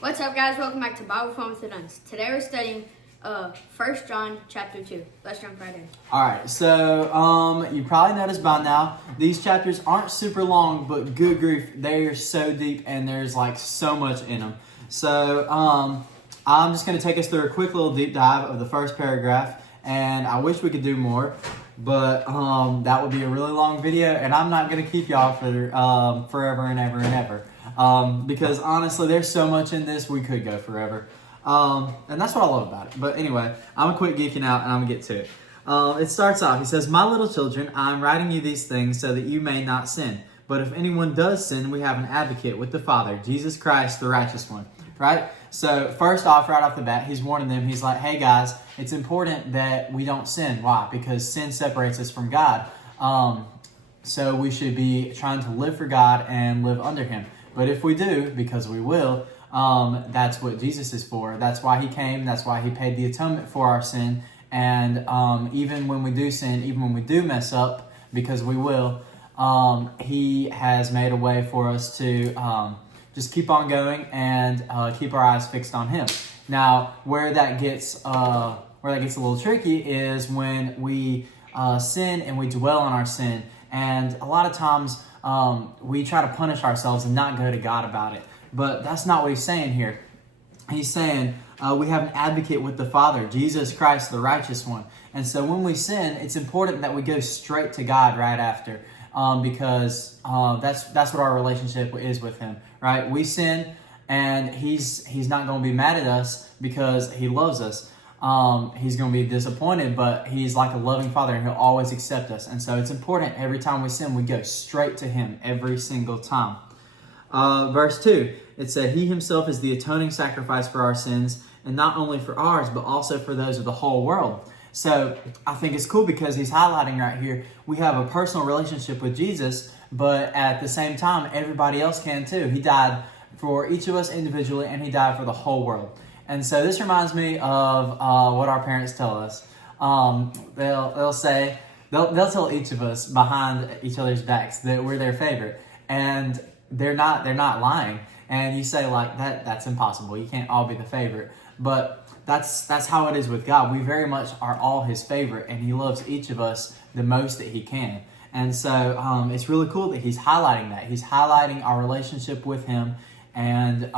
What's up, guys? Welcome back to Bible Fun with the Duns. Today we're studying 1 John chapter 2. Let's jump right in. Alright, so you probably noticed by now, these chapters aren't super long, but good grief, they are so deep and there's like so much in them. So I'm just going to take us through a quick little deep dive of the first paragraph, and I wish we could do more, but that would be a really long video, and I'm not going to keep y'all for forever and ever and ever. Because honestly, there's so much in this, we could go forever. And that's what I love about it. But anyway, I'm going to quit geeking out and I'm going to get to it. It starts off, he says, "My little children, I'm writing you these things so that you may not sin. But if anyone does sin, we have an advocate with the Father, Jesus Christ, the righteous one." Right? So first off, right off the bat, he's warning them. He's like, hey guys, it's important that we don't sin. Why? Because sin separates us from God. So we should be trying to live for God and live under him. But if we do, because we will, that's what Jesus is for. That's why he came. That's why he paid the atonement for our sin. And even when we do sin, even when we do mess up, because we will, he has made a way for us to just keep on going and keep our eyes fixed on him. Now, where that gets a little tricky is when we sin and we dwell on our sin. And a lot of times we try to punish ourselves and not go to God about it. But that's not what he's saying here. He's saying we have an advocate with the Father, Jesus Christ, the righteous one. And so when we sin, it's important that we go straight to God right after, because that's what our relationship is with him, right? We sin, and he's not going to be mad at us because he loves us. He's going to be disappointed, but he's like a loving Father, and he'll always accept us. And so it's important every time we sin, we go straight to him every single time. Verse 2, it said, "He himself is the atoning sacrifice for our sins, and not only for ours, but also for those of the whole world." So I think it's cool because he's highlighting right here, we have a personal relationship with Jesus, but at the same time, everybody else can too. He died for each of us individually, and he died for the whole world. And so this reminds me of what our parents tell us. They'll tell each of us behind each other's backs that we're their favorite, and they're not lying. And you say like that's impossible. You can't all be the favorite. But that's how it is with God. We very much are all his favorite, and he loves each of us the most that he can. And so it's really cool that he's highlighting that. He's highlighting our relationship with him, and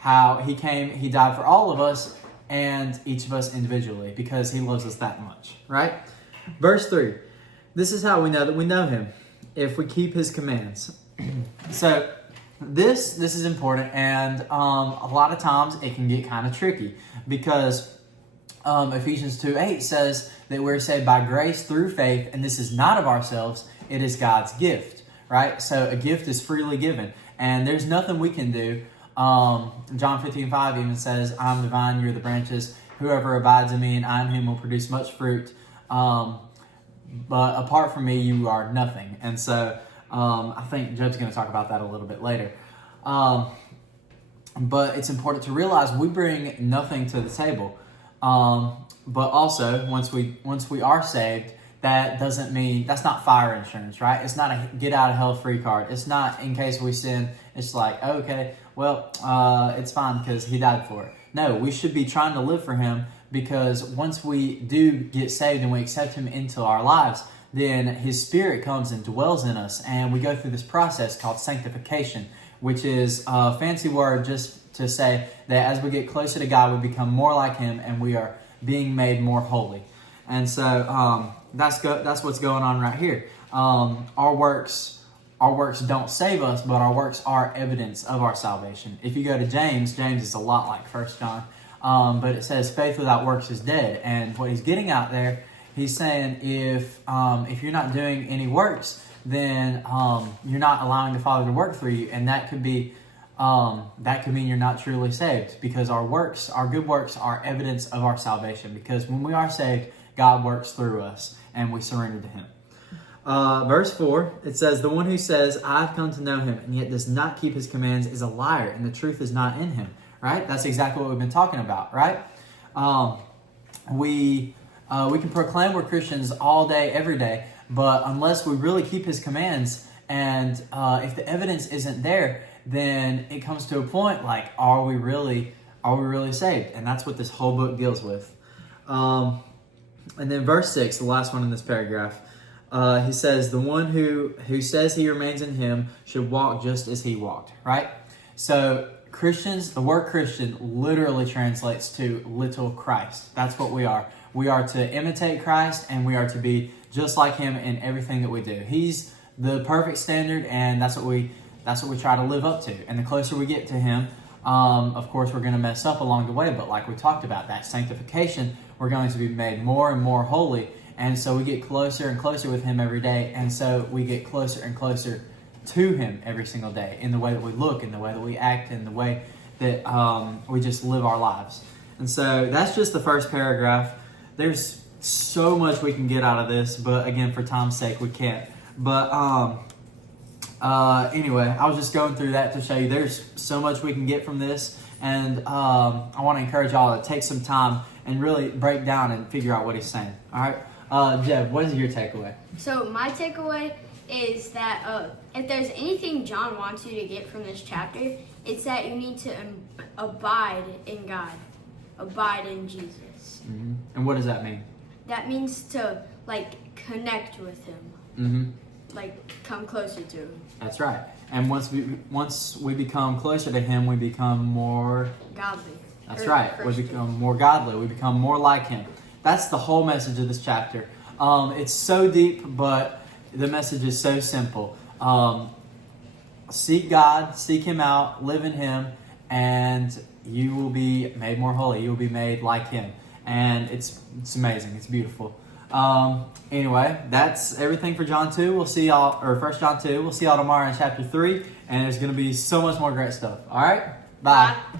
how he came, he died for all of us and each of us individually because he loves us that much, right? Verse 3, "This is how we know that we know him, if we keep his commands." So this is important, and a lot of times it can get kind of tricky because Ephesians 2:8 says that we're saved by grace through faith, and this is not of ourselves, it is God's gift, right? So a gift is freely given, and there's nothing we can do. John 15:5 even says, "I'm the vine, you're the branches. Whoever abides in me and I in him will produce much fruit. But apart from me, you are nothing." And so I think Joe's going to talk about that a little bit later. But it's important to realize we bring nothing to the table. But also, once we are saved, that doesn't mean, that's not fire insurance, right? It's not a get out of hell free card. It's not in case we sin. It's like, okay, well, it's fine because he died for it. No, we should be trying to live for him, because once we do get saved and we accept him into our lives, then his spirit comes and dwells in us, and we go through this process called sanctification, which is a fancy word just to say that as we get closer to God, we become more like him, and we are being made more holy. And so that's what's going on right here. Our works don't save us, but our works are evidence of our salvation. If you go to James is a lot like 1 John, but it says faith without works is dead. And what he's getting out there, he's saying if you're not doing any works, then you're not allowing the Father to work through you, and that could mean you're not truly saved, because our good works are evidence of our salvation. Because when we are saved, God works through us, and we surrender to him. Verse 4, it says, "The one who says, 'I've come to know him,' and yet does not keep his commands is a liar, and the truth is not in him." Right? That's exactly what we've been talking about, right? We can proclaim we're Christians all day, every day, but unless we really keep his commands, and if the evidence isn't there, then it comes to a point like, are we really saved? And that's what this whole book deals with. And then verse 6, the last one in this paragraph, he says, the one who says he remains in him should walk just as he walked, right? So Christians, the word Christian literally translates to little Christ. That's what we are. We are to imitate Christ, and we are to be just like him in everything that we do. He's the perfect standard, and that's what we try to live up to. And the closer we get to him, of course, we're going to mess up along the way. But like we talked about, that sanctification, we're going to be made more and more holy. And so we get closer and closer with him every day. And so we get closer and closer to him every single day in the way that we look, in the way that we act, in the way that we just live our lives. And so that's just the first paragraph. There's so much we can get out of this, but again, for time's sake, we can't. But anyway, I was just going through that to show you there's so much we can get from this. And I want to encourage y'all to take some time and really break down and figure out what he's saying. All right? Jeb, what is your takeaway? So my takeaway is that if there's anything John wants you to get from this chapter, it's that you need to abide in God, abide in Jesus. Mm-hmm. And what does that mean? That means to connect with him, come closer to him. That's right. And once we become closer to him, we become more godly. That's right. Christian. We become more godly. We become more like him. That's the whole message of this chapter. It's so deep, but the message is so simple. Seek God, seek him out, live in him, and you will be made more holy. You will be made like him. And it's amazing. It's beautiful. Anyway, that's everything for John 2. We'll see y'all, or 1 John 2. We'll see y'all tomorrow in chapter 3. And there's going to be so much more great stuff. All right? Bye. Bye.